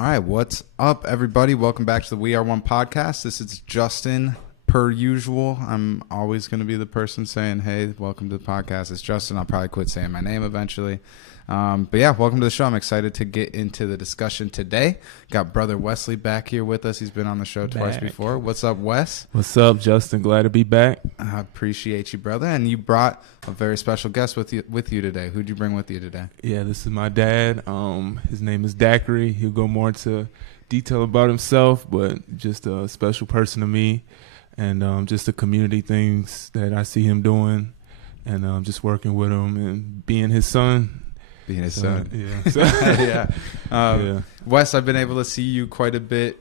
All right, what's up, everybody? Welcome back to the We Are One podcast. This is Justin. Per usual, I'm always going to be the person saying, hey, welcome to the podcast. It's Justin. I'll probably quit saying my name eventually. But yeah, welcome to the show. I'm excited to get into the discussion today. Got brother Wesley back here with us. He's been on the show twice before. What's up, Wes? What's up, Justin? Glad to be back. I appreciate you, brother. And you brought a very special guest with you today. Who'd you bring with you today? Yeah, this is my dad. His name is Dackry. He'll go more into detail about himself, but just a special person to me. And just the community things that I see him doing, and just working with him and being his son. Being his son. Yeah. So, yeah. Wes, I've been able to see you quite a bit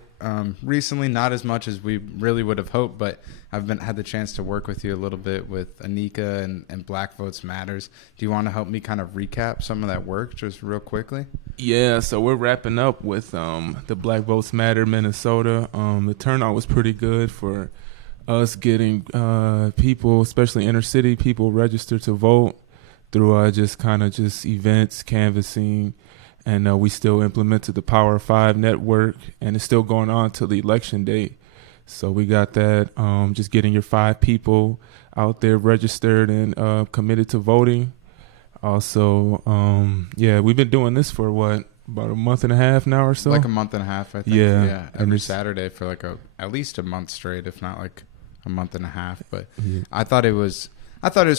recently, not as much as we really would have hoped, but I've had the chance to work with you a little bit with Anika and Black Votes Matters. Do you want to help me kind of recap some of that work just real quickly? Yeah, so we're wrapping up with the Black Votes Matter Minnesota. The turnout was pretty good for us getting people, especially inner city people, registered to vote through just events, canvassing, and we still implemented the Power 5 network, and it's still going on till the election date. So we got that, just getting your 5 people out there registered and committed to voting. Also, we've been doing this for about a month and a half now or so? Like a month and a half, I think. Yeah. Every Saturday for at least a month straight, if not like a month and a half. But yeah. I thought it was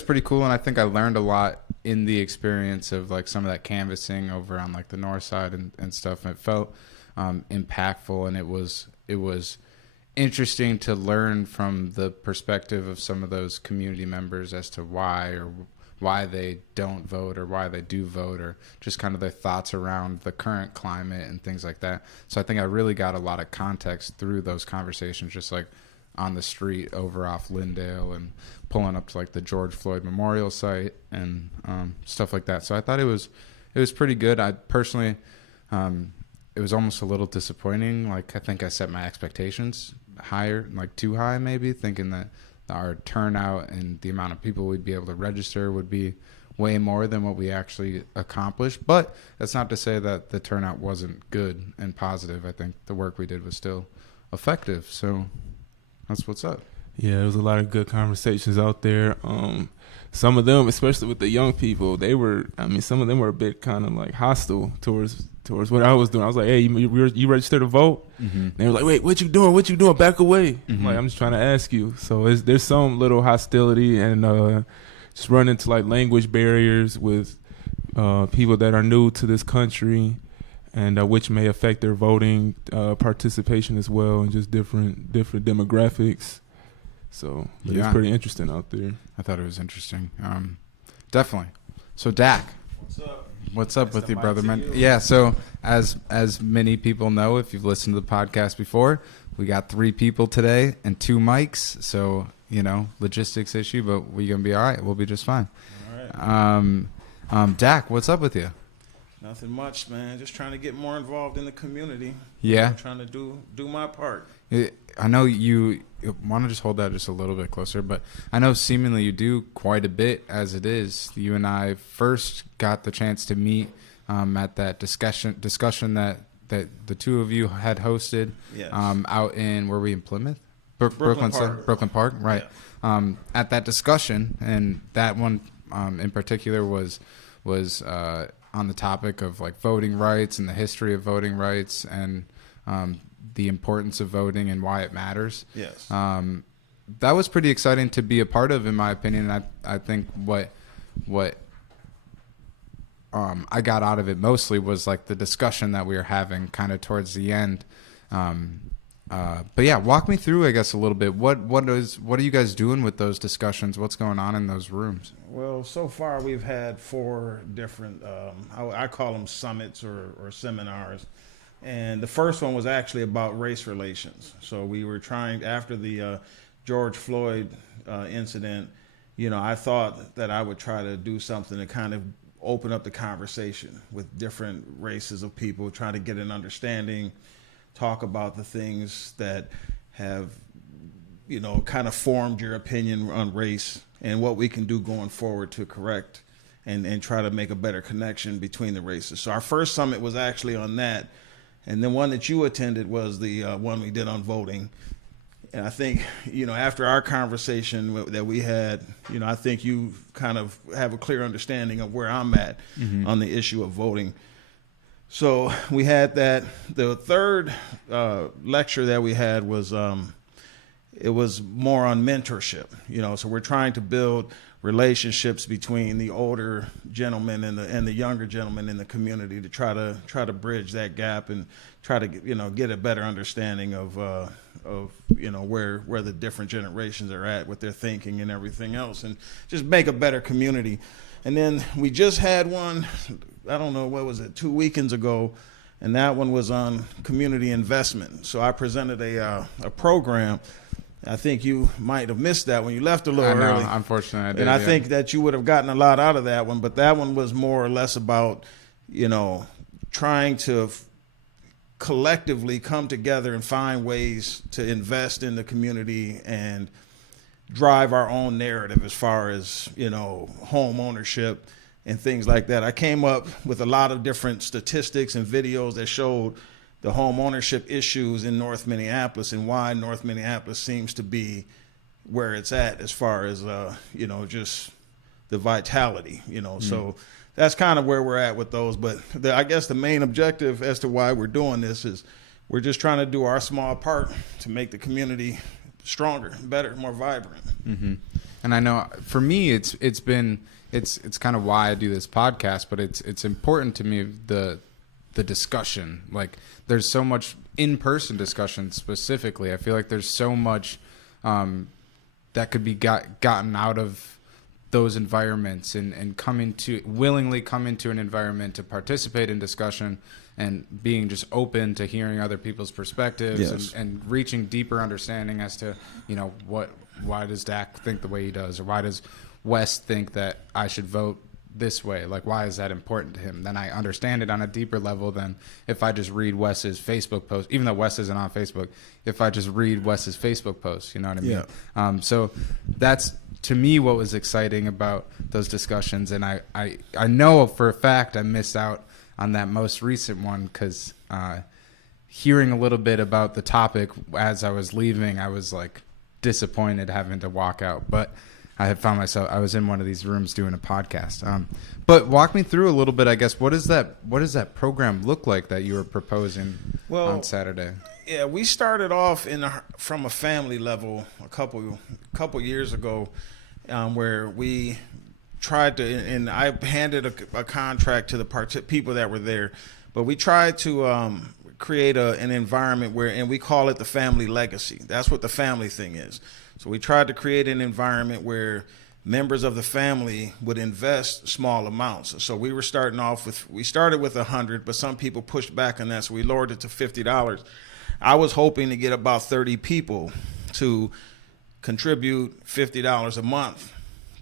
pretty cool, and I think I learned a lot in the experience of like some of that canvassing over on like the north side and stuff. And it felt impactful, and it was interesting to learn from the perspective of some of those community members as to why they don't vote or why they do vote, or just kind of their thoughts around the current climate and things like that. So I think I really got a lot of context through those conversations, just like on the street over off Lindale and pulling up to like the George Floyd Memorial site and stuff like that. So I thought it was pretty good. I personally, it was almost a little disappointing. Like, I think I set my expectations higher, like too high maybe, thinking that our turnout and the amount of people we'd be able to register would be way more than what we actually accomplished. But that's not to say that the turnout wasn't good and positive. I think the work we did was still effective. So that's what's up. Yeah, there was a lot of good conversations out there. Some of them, especially with the young people, some of them were a bit kind of like hostile towards what I was doing. I was like, hey, you registered to vote? Mm-hmm. They were like, wait, what you doing? Back away. Mm-hmm. I'm just trying to ask you. So there's some little hostility and just run into like language barriers with people that are new to this country, and which may affect their voting participation as well, and just different demographics. So it was pretty interesting out there. I thought it was interesting. Definitely. So Dack, what's up with you, brother, man? Yeah. So as many people know, if you've listened to the podcast before, we got 3 people today and 2 mics. So logistics issue, but we're gonna be all right. We'll be just fine. All right. Dack, what's up with you? Nothing much, man. Just trying to get more involved in the community. Yeah. Trying to do my part. I know you want to just hold that just a little bit closer, but I know seemingly you do quite a bit as it is. You and I first got the chance to meet at that discussion that the two of you had hosted. Yes. Out in, were we in Plymouth? Brooklyn Park. Brooklyn Park, right. Yeah. At that discussion, and that one in particular was on the topic of like voting rights and the history of voting rights and the importance of voting and why it matters. Yes. That was pretty exciting to be a part of, in my opinion. And I think what I got out of it mostly was like the discussion that we were having kind of towards the end. But yeah, walk me through, I guess, a little bit. What are you guys doing with those discussions? What's going on in those rooms? Well, so far we've had 4 different, I call them summits or seminars. And the first one was actually about race relations. So we were trying, after the George Floyd incident, I thought that I would try to do something to kind of open up the conversation with different races of people, try to get an understanding, talk about the things that have, kind of formed your opinion on race and what we can do going forward to correct and try to make a better connection between the races. So our first summit was actually on that. And then one that you attended was the one we did on voting. And I think, after our conversation that we had, I think you kind of have a clear understanding of where I'm at on the issue of voting. So we had that. The third lecture that we had was, it was more on mentorship, so we're trying to build relationships between the older gentlemen and the younger gentlemen in the community to try to bridge that gap and try to get a better understanding of where the different generations are at, what they're thinking and everything else, and just make a better community. And then we just had one, I don't know, what was it, 2 weekends ago, and that one was on community investment. So I presented a program. I think you might have missed that when you left a little early. Unfortunately, I did. And I think that you would have gotten a lot out of that one, but that one was more or less about, trying to collectively come together and find ways to invest in the community and drive our own narrative as far as, home ownership and things like that. I came up with a lot of different statistics and videos that showed the home ownership issues in North Minneapolis and why North Minneapolis seems to be where it's at as far as, just the vitality, So that's kind of where we're at with those. But I guess the main objective as to why we're doing this is we're just trying to do our small part to make the community stronger, better, more vibrant. Mm-hmm. And I know for me, it's kind of why I do this podcast, but it's important to me, the discussion. Like, there's so much in-person discussion specifically. I feel like there's so much that could be gotten out of those environments and willingly come into an environment to participate in discussion and being just open to hearing other people's perspectives. Yes. and reaching deeper understanding as to, why does Dack think the way he does, or why does Wes think that I should vote this way? Like, why is that important to him? Then I understand it on a deeper level than if I just read Wes's Facebook post, even though Wes isn't on Facebook, if I just read Wes's Facebook post, you know what I mean? Yeah. So that's, to me, what was exciting about those discussions. And I know for a fact I missed out on that most recent one because hearing a little bit about the topic as I was leaving, I was like disappointed having to walk out. But I had found myself, I was in one of these rooms doing a podcast. But walk me through a little bit, I guess. What does that program look like that you were proposing on Saturday? Yeah, we started off from a family level a couple years ago, where we tried to, and I handed a contract to the people that were there, but we tried to create an environment and we call it the family legacy. That's what the family thing is. So we tried to create an environment where members of the family would invest small amounts. So we started with 100, but some people pushed back on that, so we lowered it to $50. I was hoping to get about 30 people to contribute $50 a month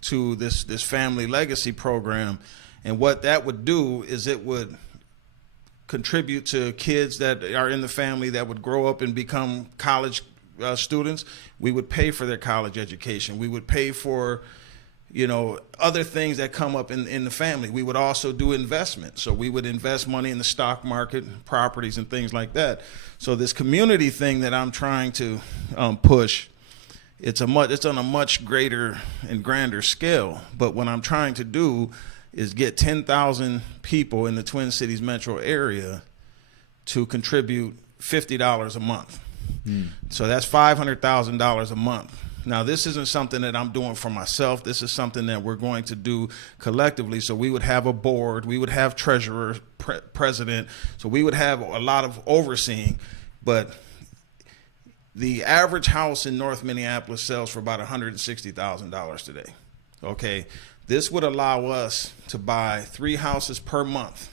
to this family legacy program. And what that would do is it would contribute to kids that are in the family that would grow up and become college students. We would pay for their college education. We would pay for, other things that come up in the family. We would also do investment. So we would invest money in the stock market, properties, and things like that. So this community thing that I'm trying to push, it's on a much greater and grander scale. But what I'm trying to do is get 10,000 people in the Twin Cities metro area to contribute $50 a month. So that's $500,000 a month. Now, this isn't something that I'm doing for myself. This is something that we're going to do collectively. So we would have a board, we would have treasurer, president. So we would have a lot of overseeing. But the average house in North Minneapolis sells for about $160,000 today. Okay, this would allow us to buy 3 houses per month.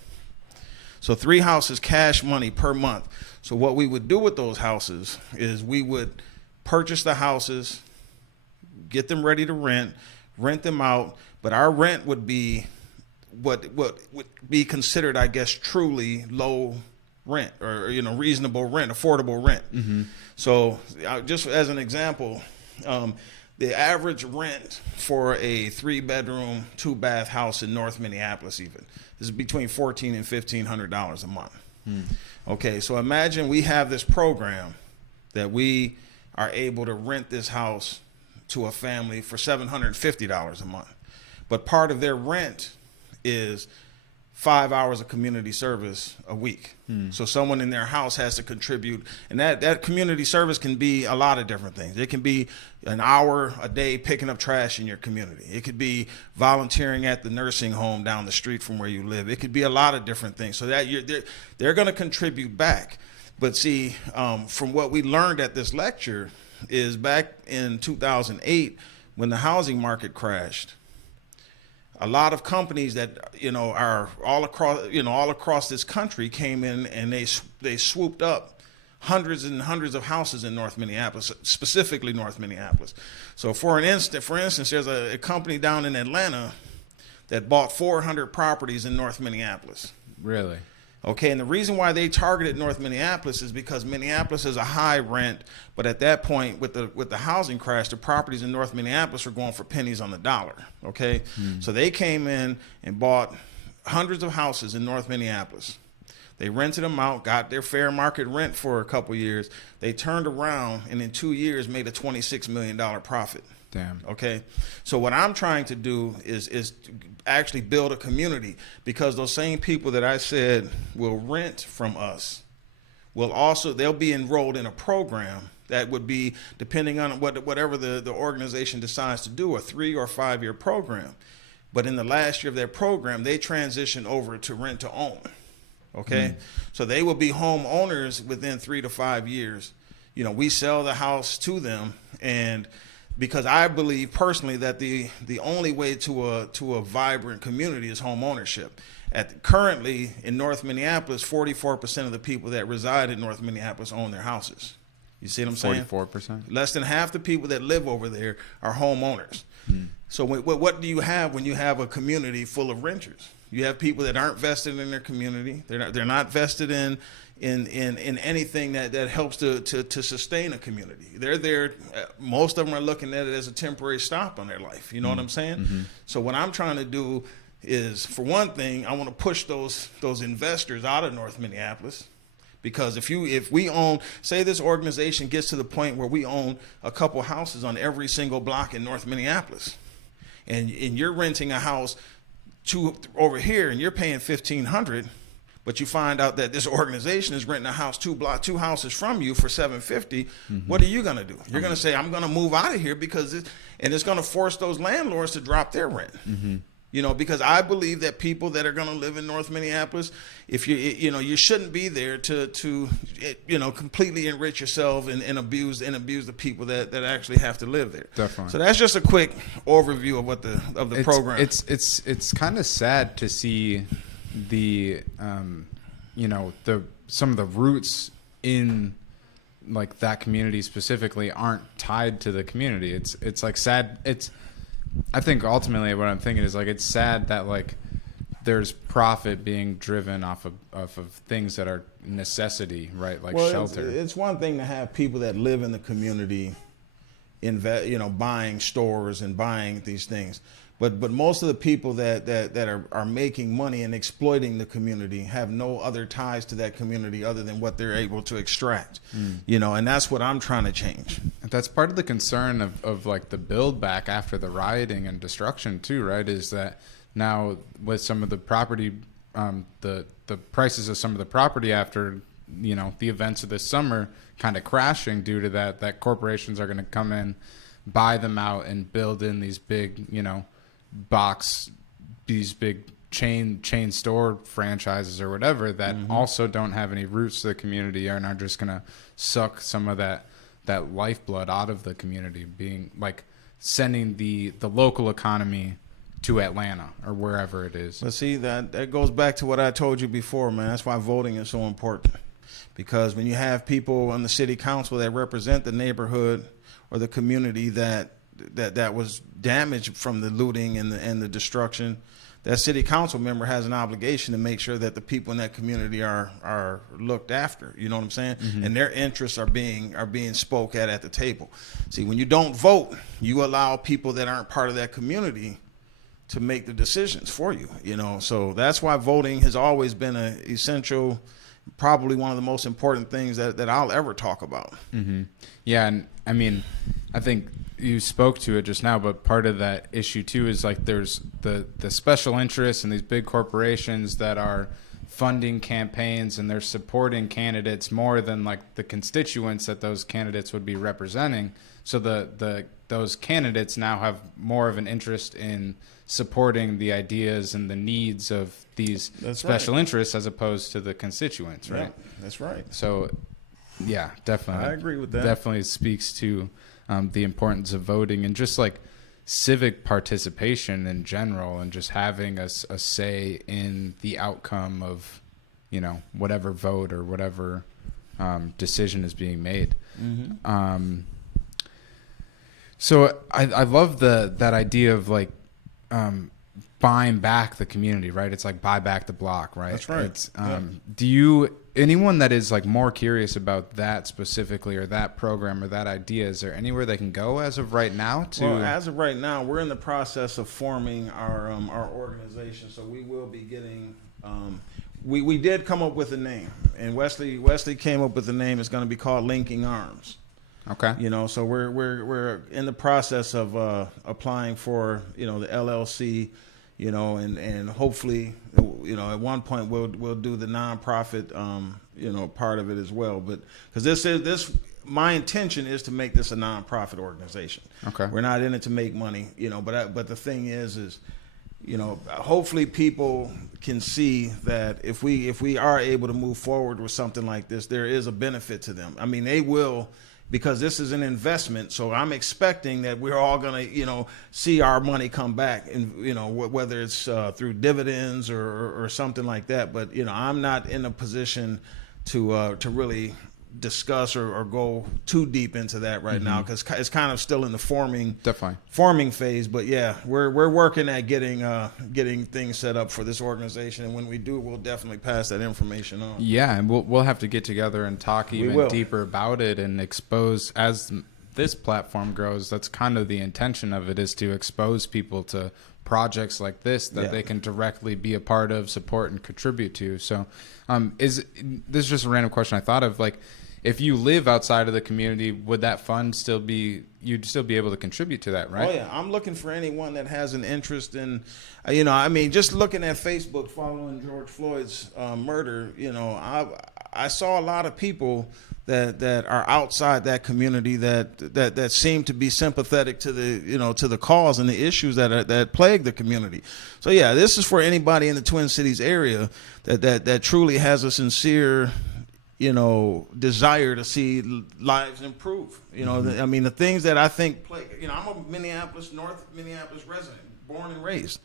So 3 houses cash money per month. So what we would do with those houses is we would purchase the houses, get them ready to rent them out, but our rent would be what would be considered, I guess, truly low rent or reasonable rent, affordable rent. Mm-hmm. So just as an example, the average rent for a 3-bedroom, 2-bath house in North Minneapolis even is between $1,400 and $1,500 a month. Okay, so imagine we have this program that we are able to rent this house to a family for $750 a month. But part of their rent is 5 hours of community service a week. So someone in their house has to contribute. And that community service can be a lot of different things. It can be an hour a day picking up trash in your community. It could be volunteering at the nursing home down the street from where you live. It could be a lot of different things. So that they're going to contribute back. But see, from what we learned at this lecture is back in 2008 when the housing market crashed, a lot of companies that are all across this country came in and they swooped up hundreds and hundreds of houses in North Minneapolis, specifically North Minneapolis. So for instance, there's a company down in Atlanta that bought 400 properties in North Minneapolis. Really? Okay, and the reason why they targeted North Minneapolis is because Minneapolis is a high rent, but at that point, with the housing crash, the properties in North Minneapolis were going for pennies on the dollar. Okay, so they came in and bought hundreds of houses in North Minneapolis. They rented them out, got their fair market rent for a couple years. They turned around and in 2 years made a $26 million profit. Damn. Okay, so what I'm trying to do is actually build a community, because those same people that I said will rent from us they'll be enrolled in a program that would be, depending on whatever the organization decides to do, a 3 or 5 year program. But in the last year of their program, they transition over to rent to own. Okay, so they will be homeowners within 3 to 5 years. We sell the house to them, and because I believe personally that the only way to a vibrant community is home ownership. Currently in North Minneapolis, 44% of the people that reside in North Minneapolis own their houses. You see what I'm saying? 44%. Less than half the people that live over there are homeowners. So what do you have when you have a community full of renters? You have people that aren't vested in their community. They're not vested in anything that helps to sustain a community. They're there. Most of them are looking at it as a temporary stop on their life. You know what I'm saying? So what I'm trying to do is, for one thing, I want to push those investors out of North Minneapolis. Because if we own, say this organization gets to the point where we own a couple houses on every single block in North Minneapolis, and you're renting a house over here and you're paying $1,500, but you find out that this organization is renting a house two houses from you for $750, what are you going to do? You're going to say, I'm going to move out of here because it's going to force those landlords to drop their rent. Because I believe that people that are going to live in North Minneapolis, if you shouldn't be there to completely enrich yourself and abuse the people that actually have to live there. Definitely. So that's just a quick overview of the program. It's kind of sad to see the some of the roots in like that community specifically aren't tied to the community. It's like sad. I think ultimately what I'm thinking is like it's sad that like there's profit being driven off of things that are necessity, right? Like shelter. It's one thing to have people that live in the community buying stores and buying these things. But most of the people that are making money and exploiting the community have no other ties to that community other than what they're able to extract, and that's what I'm trying to change. That's part of the concern of like the build back after the rioting and destruction too, right? Is that now with some of the property, the prices of some of the property after, the events of this summer kind of crashing due to that corporations are going to come in, buy them out and build in these big, these big chain store franchises or whatever that also don't have any roots to the community and are just going to suck some of that lifeblood out of the community, being like sending the local economy to Atlanta or wherever it is. But see, that goes back to what I told you before, man. That's why voting is so important, because when you have people on the city council that represent the neighborhood or the community that was damaged from the looting and the destruction, that city council member has an obligation to make sure that the people in that community are looked after. You know what I'm saying? And their interests are being spoke at the table. See, when you don't vote, you allow people that aren't part of that community to make the decisions for you. So that's why voting has always been an essential probably one of the most important things that I'll ever talk about. Mm-hmm. Yeah, and I mean, I think you spoke to it just now, but part of that issue too is like there's the special interests and these big corporations that are funding campaigns and they're supporting candidates more than like the constituents that those candidates would be representing. So those candidates now have more of an interest in supporting the ideas and the needs of these special interests as opposed to the constituents, right? Yeah, that's right. So, yeah, definitely. I agree with that. Definitely speaks to the importance of voting and just like civic participation in general and just having a say in the outcome of, you know, whatever vote or whatever decision is being made. Mm-hmm. So I love that idea of like buying back the community, right? It's like buy back the block, right? That's right. It's, anyone that is like more curious about that specifically or that program or that idea, is there anywhere they can go as of right now to? Well, as of right now, we're in the process of forming our organization. So we will be getting, we did come up with a name, and Wesley came up with the name. It's going to be called Linking Arms. Okay. You know, so we're in the process of applying for, you know, the LLC, you know, and hopefully, you know, at one point we'll do the nonprofit, you know, part of it as well. But because my intention is to make this a nonprofit organization. Okay. We're not in it to make money, you know, but the thing is, you know, hopefully people can see that if we are able to move forward with something like this, there is a benefit to them. I mean, they will. Because this is an investment, so I'm expecting that we're all gonna, you know, see our money come back, and you know, whether it's through dividends or something like that. But you know, I'm not in a position to really discuss or go too deep into that right now, because it's kind of still in the forming phase. But yeah, we're working at getting things set up for this organization, and when we do, we'll definitely pass that information on. Yeah, and we'll have to get together and talk even deeper about it and expose, as this platform grows, that's kind of the intention of it, is to expose people to projects like this that they can directly be a part of, support, and contribute to. So this is just a random question I thought of, like, if you live outside of the community, would that fund you'd still be able to contribute to that, right? Oh yeah, I'm looking for anyone that has an interest in, you know, I mean, just looking at Facebook following George Floyd's murder, you know, I saw a lot of people that are outside that community that seem to be sympathetic to the cause and the issues that plague the community. So yeah, this is for anybody in the Twin Cities area that truly has a sincere, you know, desire to see lives improve. You know, I mean, the things that I think play, you know, I'm a North Minneapolis resident, born and raised.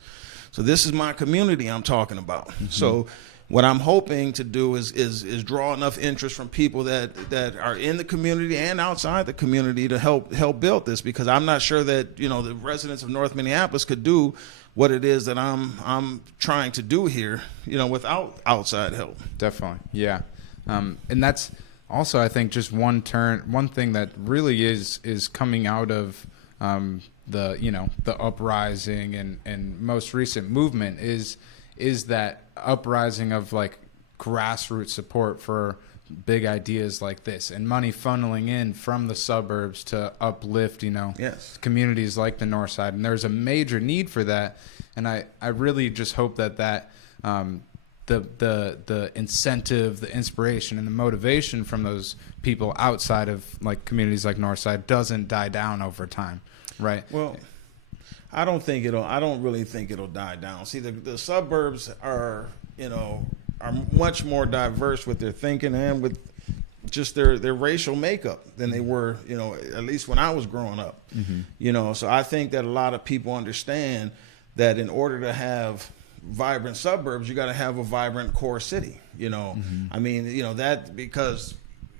So this is my community I'm talking about. Mm-hmm. So what I'm hoping to do is draw enough interest from people that are in the community and outside the community to help build this, because I'm not sure that, you know, the residents of North Minneapolis could do what it is that I'm trying to do here, you know, without outside help. Definitely. Yeah. And that's also, I think, just one thing that really is coming out of the uprising and most recent movement is that uprising of like grassroots support for big ideas like this, and money funneling in from the suburbs to uplift, you know, communities like the North Side. And there's a major need for that. And I really just hope that the incentive, the inspiration, and the motivation from those people outside of like communities like Northside doesn't die down over time, right? Well, I don't really think it'll die down. See, the suburbs are much more diverse with their thinking and with just their racial makeup than they were, you know, at least when I was growing up. Mm-hmm. You know, so I think that a lot of people understand that in order to have vibrant suburbs, you got to have a vibrant core city, you know. Mm-hmm. I mean, you know, that because,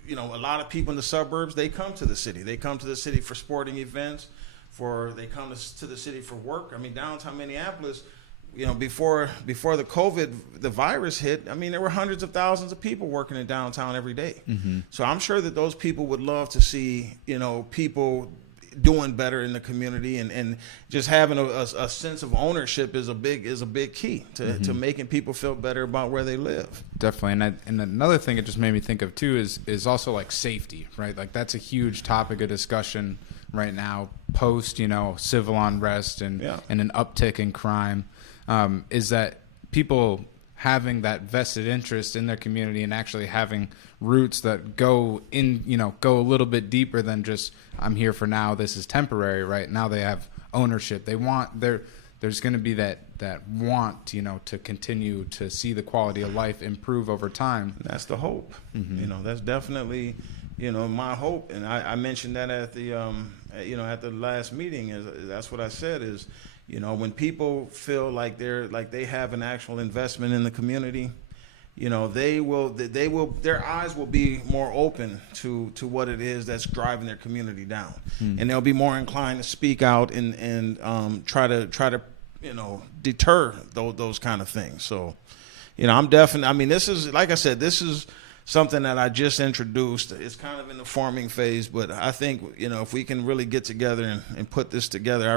you know, a lot of people in the suburbs, they come to the city. They come to the city for sporting events, they come to the city for work. I mean, downtown Minneapolis, you know, before the virus hit, I mean, there were hundreds of thousands of people working in downtown every day. Mm-hmm. So I'm sure that those people would love to see, you know, people doing better in the community, and just having a sense of ownership is a big key to making people feel better about where they live. Definitely. And another thing it just made me think of too is also like safety, right? Like that's a huge topic of discussion right now, post, civil unrest and an uptick in crime, is that people having that vested interest in their community and actually having roots that go a little bit deeper than just, I'm here for now, this is temporary, right? Now they have ownership. There's going to be that want, to continue to see the quality of life improve over time. And that's the hope. That's definitely, my hope. And I mentioned that at the, at the last meeting. That's what I said is, when people feel like they have an actual investment in the community, their eyes will be more open to what it is that's driving their community down, and they'll be more inclined to speak out and try to deter those kind of things. So, I'm definitely. I mean, this is, like I said, this is something that I just introduced. It's kind of in the forming phase, but I think if we can really get together and put this together, I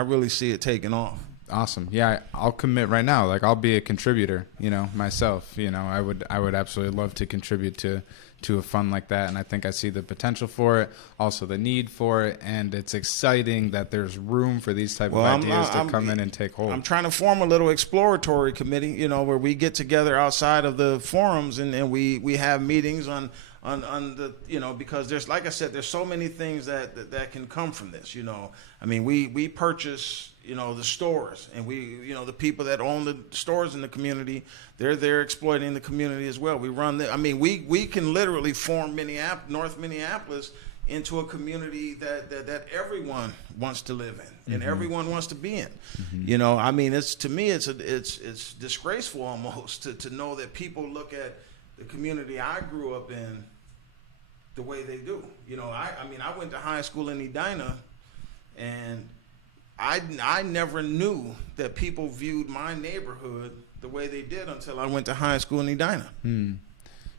really see it taking off. Awesome. Yeah, I'll commit right now. Like I'll be a contributor, myself. I would absolutely love to contribute to a fund like that, and I think I see the potential for it, also the need for it, and it's exciting that there's room for these type of ideas to come in and take hold. I'm trying to form a little exploratory committee, where we get together outside of the forums and we have meetings on the, because there's, like I said, there's so many things that can come from this. I mean, we purchase the stores, and the people that own the stores in the community, they're exploiting the community as well. We run we can literally form North Minneapolis into a community that everyone wants to live in and everyone wants to be in. It's, to me, it's disgraceful almost to know that people look at the community I grew up in the way they do. I went to high school in Edina, and I never knew that people viewed my neighborhood the way they did until I went to high school in Edina.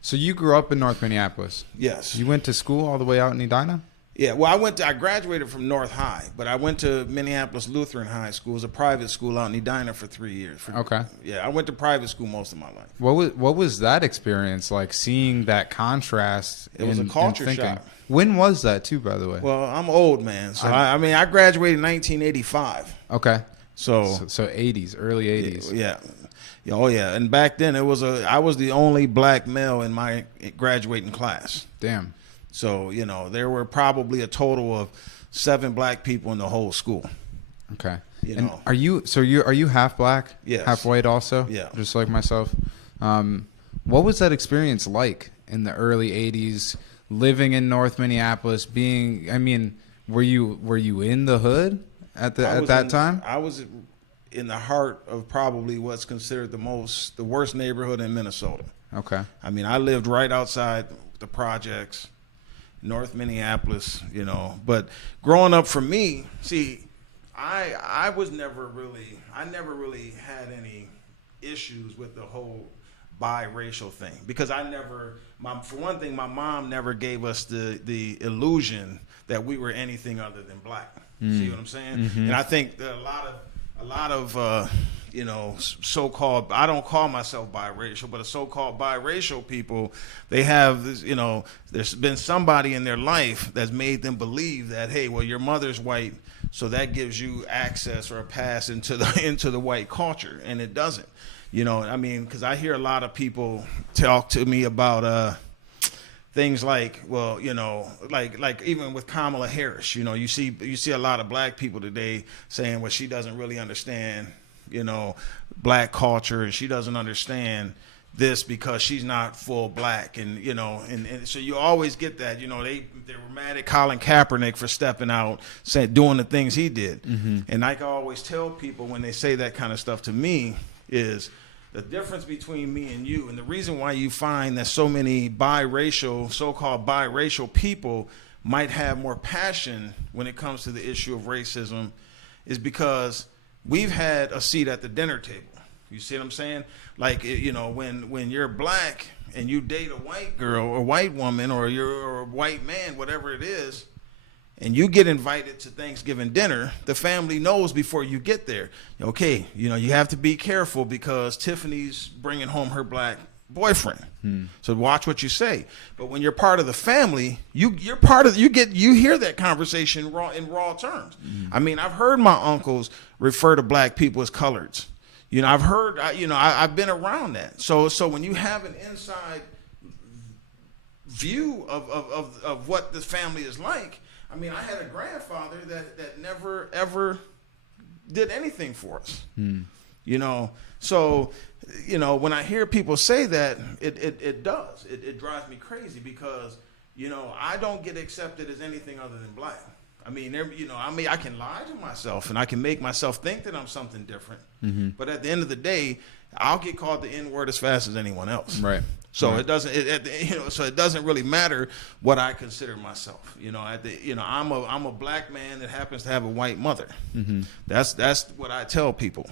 So you grew up in North Minneapolis? Yes. You went to school all the way out in Edina? Yeah, well, I graduated from North High, but I went to Minneapolis Lutheran High School. It was a private school out in Edina for 3 years. Okay. Yeah, I went to private school most of my life. What was that experience like, seeing that contrast? It was a culture shock. When was that too, by the way? Well, I'm old, man. So I graduated in 1985. Okay. So 80s, early 80s. Yeah. Oh yeah, and back then I was the only black male in my graduating class. Damn. So, there were probably a total of 7 black people in the whole school. Okay. Are you half black? Yes. Half white also? Yeah. Just like myself. What was that experience like in the early 80s, living in North Minneapolis, were you in the hood at that time? I was in the heart of probably what's considered the worst neighborhood in Minnesota. Okay. I lived right outside the projects, North Minneapolis, But growing up for me, see, I never really had any issues with the whole biracial thing, because for one thing, my mom never gave us the illusion that we were anything other than black. See what I'm saying? Mm-hmm. And I think that a lot of so-called, I don't call myself biracial, but a so-called biracial people, they have this, there's been somebody in their life that's made them believe that, hey, well, your mother's white, so that gives you access or a pass into the white culture, and it doesn't. Because I hear a lot of people talk to me about things like, well, like even with Kamala Harris, you see a lot of black people today saying, well, she doesn't really understand, black culture, and she doesn't understand this because she's not full black, and so you always get that, they were mad at Colin Kaepernick for stepping out, doing the things he did, and I can always tell people when they say that kind of stuff to me is the difference between me and you, and the reason why you find that so many so-called biracial people might have more passion when it comes to the issue of racism is because we've had a seat at the dinner table. You see what I'm saying? Like, when you're black and you date a white girl or white woman, or you're a white man, whatever it is, and you get invited to Thanksgiving dinner, the family knows before you get there, okay, you have to be careful because Tiffany's bringing home her black boyfriend. So watch what you say. But when you're part of the family, you hear that conversation in raw terms. I mean, I've heard my uncles refer to black people as coloreds. I've been around that. So when you have an inside view of what the family is like, I mean, I had a grandfather that never ever did anything for us. So when I hear people say that, it drives me crazy because I don't get accepted as anything other than black. I mean, I can lie to myself and I can make myself think that I'm something different. But at the end of the day, I'll get called the N-word as fast as anyone else. Right. So it doesn't. So it doesn't really matter what I consider myself. I'm a black man that happens to have a white mother. That's what I tell people.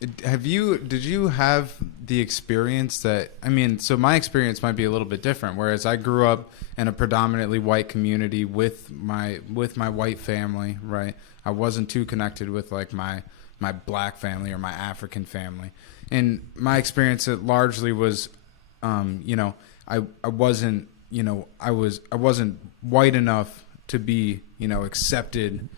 Did you have the experience that, I mean, so my experience might be a little bit different, whereas I grew up in a predominantly white community with my white family, right? I wasn't too connected with like my black family or my African family. And my experience, it largely was, I wasn't white enough to be, accepted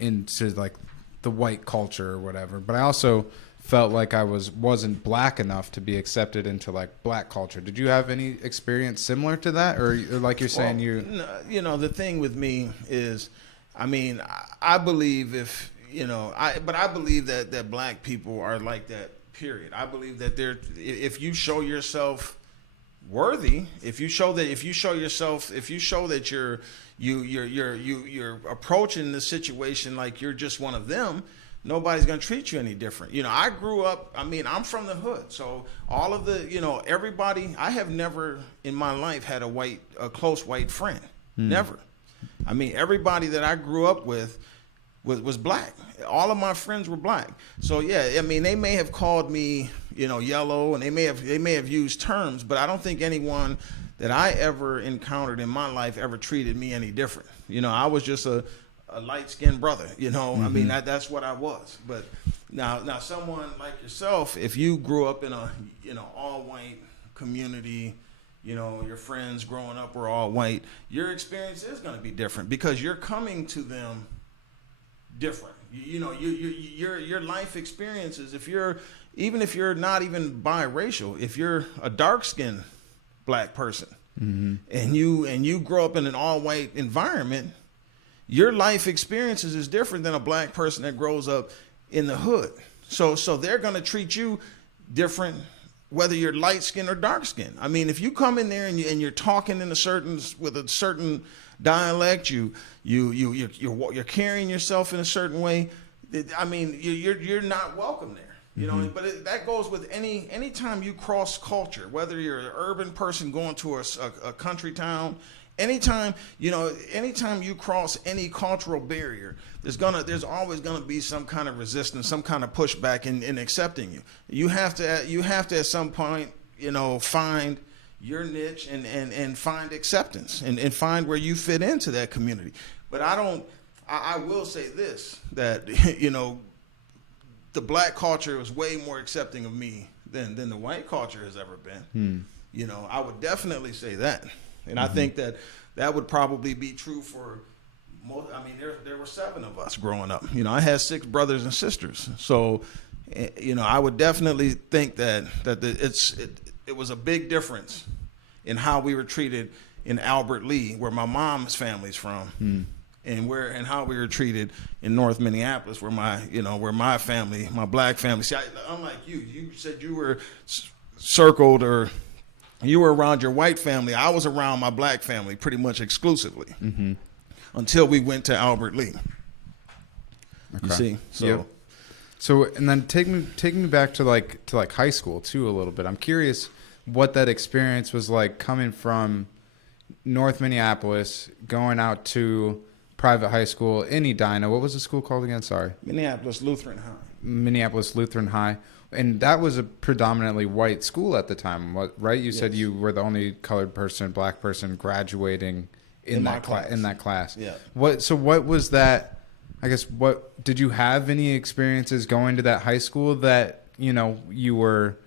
into like the white culture or whatever. But I also felt like I wasn't black enough to be accepted into like black culture. Did you have any experience similar to that, or like you're saying the thing with me is, I mean, I believe I believe that black people are like that. Period. I believe that if you show yourself worthy, if you show that you're approaching the situation like you're just one of them, nobody's going to treat you any different. I grew up, I mean, I'm from the hood. So all of the, everybody, I have never in my life had a close white friend. Never. I mean, everybody that I grew up with was black. All of my friends were black. So yeah, I mean, they may have called me, yellow, and they may have used terms, but I don't think anyone that I ever encountered in my life ever treated me any different. I was just a light-skinned brother, I mean, that's what I was. But now someone like yourself, if you grew up in a all-white community, your friends growing up were all white, your experience is going to be different because you're coming to them different. Your life experiences, even if you're not even biracial, if you're a dark-skinned black person and you grow up in an all-white environment, your life experiences is different than a black person that grows up in the hood. So they're going to treat you different whether you're light skinned or dark skinned. I mean, if you come in there and you're talking with a certain dialect, you're carrying yourself in a certain way, I mean, you're not welcome there. But that goes with any time you cross culture, whether you're an urban person going to a country town. Anytime you cross any cultural barrier, there's always gonna be some kind of resistance, some kind of pushback in accepting you. You have to at some point, find your niche and find acceptance and find where you fit into that community. But I will say this, that the black culture is way more accepting of me than the white culture has ever been. I would definitely say that. And I think that would probably be true for most. I mean, there were 7 of us growing up. I had 6 brothers and sisters. So, I would definitely think that it was a big difference in how we were treated in Albert Lee, where my mom's family's from, and how we were treated in North Minneapolis, where my family, my black family. See, unlike you said you were circled or you were around your white family. I was around my black family pretty much exclusively until we went to Albert Lee. Okay. You see, so. Yep. So, and then take me back to like high school too a little bit. I'm curious what that experience was like coming from North Minneapolis, going out to private high school in Edina. What was the school called again? Sorry. Minneapolis Lutheran High. Minneapolis Lutheran High. And that was a predominantly white school at the time, right? You said you were the only colored person, black person graduating in that class. Yeah. What was that? I guess did you have any experiences going to that high school that you were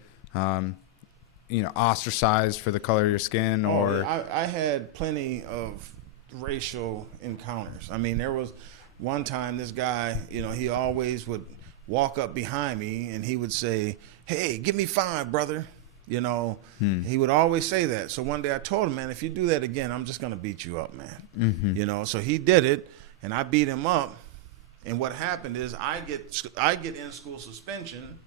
ostracized for the color of your skin, or I had plenty of racial encounters. I mean, there was one time this guy, he always would walk up behind me and he would say, "Hey, give me 5, brother." He would always say that. So one day I told him, "Man, if you do that again, I'm just going to beat you up, man." Mm-hmm. So he did it and I beat him up. And what happened is I get in school suspension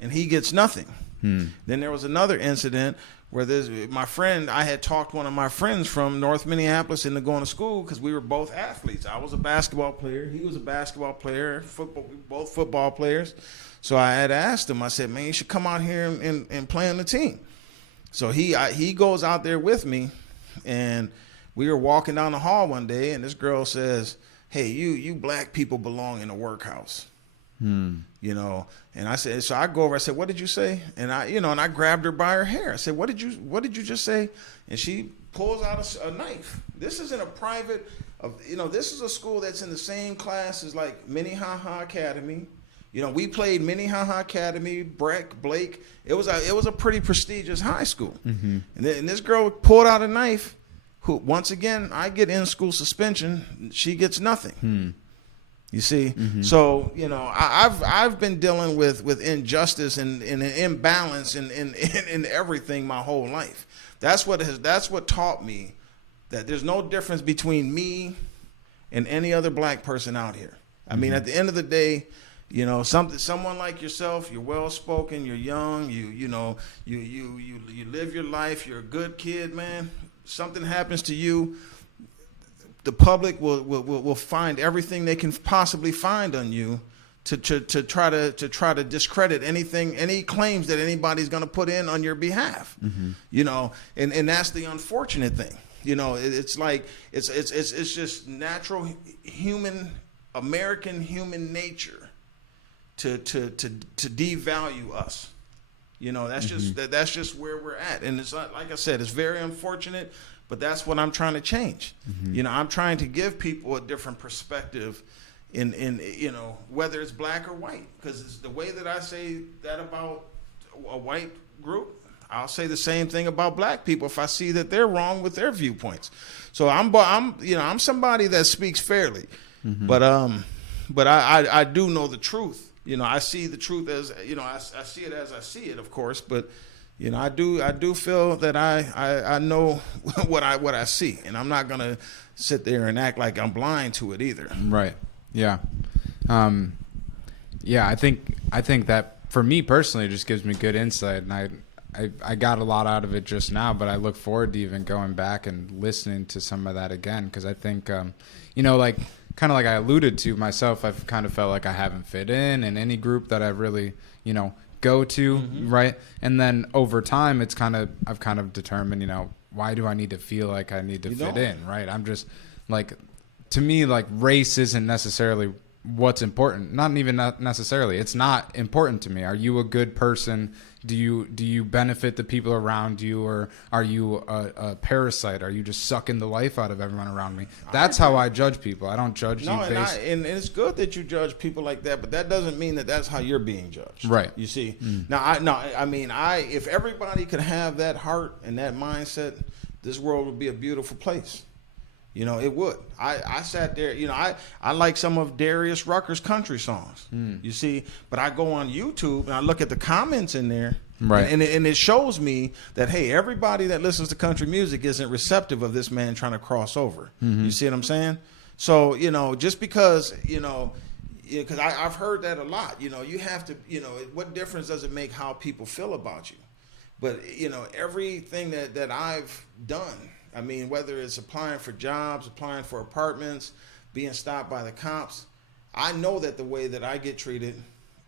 and he gets nothing. Then there was another incident where I had talked one of my friends from North Minneapolis into going to school because we were both athletes. I was a basketball player. He was a basketball player. Both football players. So I had asked him, I said, "Man, you should come out here and play on the team." So he goes out there with me, and we were walking down the hall one day, and this girl says, "Hey, you black people belong in a workhouse." And I said, so I go over, I said, "What did you say?" And I grabbed her by her hair. I said, what did you just say?" And she pulls out a knife. This is in a private, this is a school that's in the same class as like Minnehaha Academy. We played Minnehaha Academy, Blake. It was a pretty prestigious high school. Mm-hmm. And this girl pulled out a knife. Who, once again, I get in school suspension. She gets nothing. You see, so I've been dealing with injustice and imbalance in everything my whole life. That's what taught me that there's no difference between me and any other black person out here. I mean, at the end of the day, someone like yourself, you're well spoken, you're young, you live your life, you're a good kid, man. Something happens to you, the public will find everything they can possibly find on you to try to discredit any claims that anybody's going to put in on your behalf. And that's the unfortunate thing. It's like it's just natural American human nature to devalue us. That's just where we're at, and it's not, like I said, it's very unfortunate, but that's what I'm trying to change. I'm trying to give people a different perspective in whether it's black or white, because it's the way that I say that about a white group, I'll say the same thing about black people if I see that they're wrong with their viewpoints. So I'm somebody that speaks fairly, but I do know the truth. I see the truth as, I see it as I see it, of course, but I do feel that I know what I see, and I'm not gonna sit there and act like I'm blind to it either. Right. Yeah. Yeah. I think that for me personally, it just gives me good insight, and I got a lot out of it just now, but I look forward to even going back and listening to some of that again, because I think, like kind of like I alluded to myself, I've kind of felt like I haven't fit in any group that I really, go to, right? And then over time, I've kind of determined, why do I need to feel like I need to fit in, right? I'm just like, to me, like race isn't necessarily what's important. Not even necessarily. It's not important to me. Are you a good person? Do you benefit the people around you, or are you a parasite? Are you just sucking the life out of everyone around me? That's how I judge people. I don't judge you based. And it's good that you judge people like that, but that doesn't mean that that's how you're being judged. Right. You see. If everybody could have that heart and that mindset, this world would be a beautiful place. It would. I sat there, I like some of Darius Rucker's country songs, you see, but I go on YouTube and I look at the comments in there, right? And it shows me that, hey, everybody that listens to country music isn't receptive of this man trying to cross over. You see what I'm saying? So, just because, because I've heard that a lot, you have to, what difference does it make how people feel about you? But, everything that I've done, I mean, whether it's applying for jobs, applying for apartments, being stopped by the cops, I know that the way that I get treated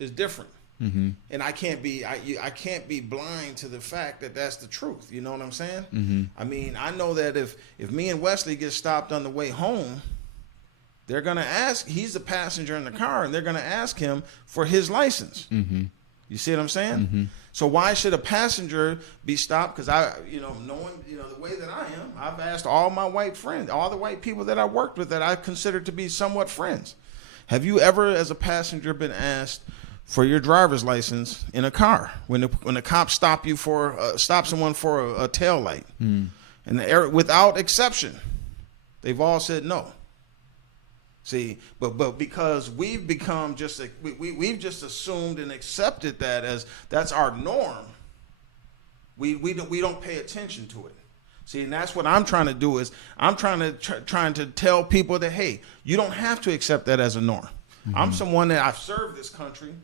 is different. And I can't be blind to the fact that that's the truth. You know what I'm saying? I mean, I know that if me and Wesley get stopped on the way home, they're going to ask, he's the passenger in the car, and they're going to ask him for his license. You see what I'm saying? So why should a passenger be stopped? Because knowing, the way that I am, I've asked all my white friends, all the white people that I worked with that I consider to be somewhat friends. Have you ever, as a passenger, been asked for your driver's license in a car when the cops stop someone for a tail light? And without exception, they've all said no. See, but because we've become we've just assumed and accepted that as that's our norm, we don't pay attention to it. See, and that's what I'm trying to do is I'm trying to tell people that, hey, you don't have to accept that as a norm. I'm someone that I've served this country.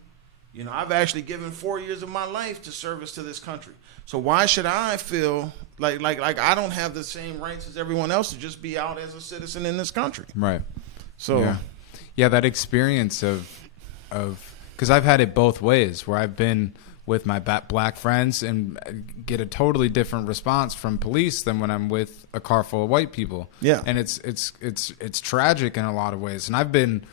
I've actually given 4 years of my life to service to this country. So why should I feel like I don't have the same rights as everyone else to just be out as a citizen in this country? Right. So, yeah, that experience of because I've had it both ways, where I've been with my black friends and get a totally different response from police than when I'm with a car full of white people. Yeah, and it's tragic in a lot of ways. And I've been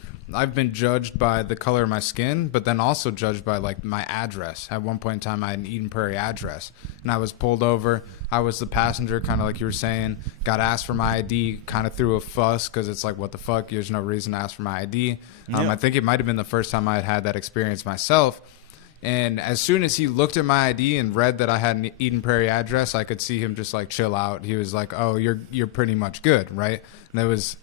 judged by the color of my skin, but then also judged by like my address. At one point in time, I had an Eden Prairie address, and I was pulled over. I was the passenger, kind of like you were saying, got asked for my ID, kind of threw a fuss because it's like, what the fuck? There's no reason to ask for my ID. I think it might have been the first time I had that experience myself. And as soon as he looked at my ID and read that I had an Eden Prairie address, I could see him just like chill out. He was like, oh, you're pretty much good, right? And that was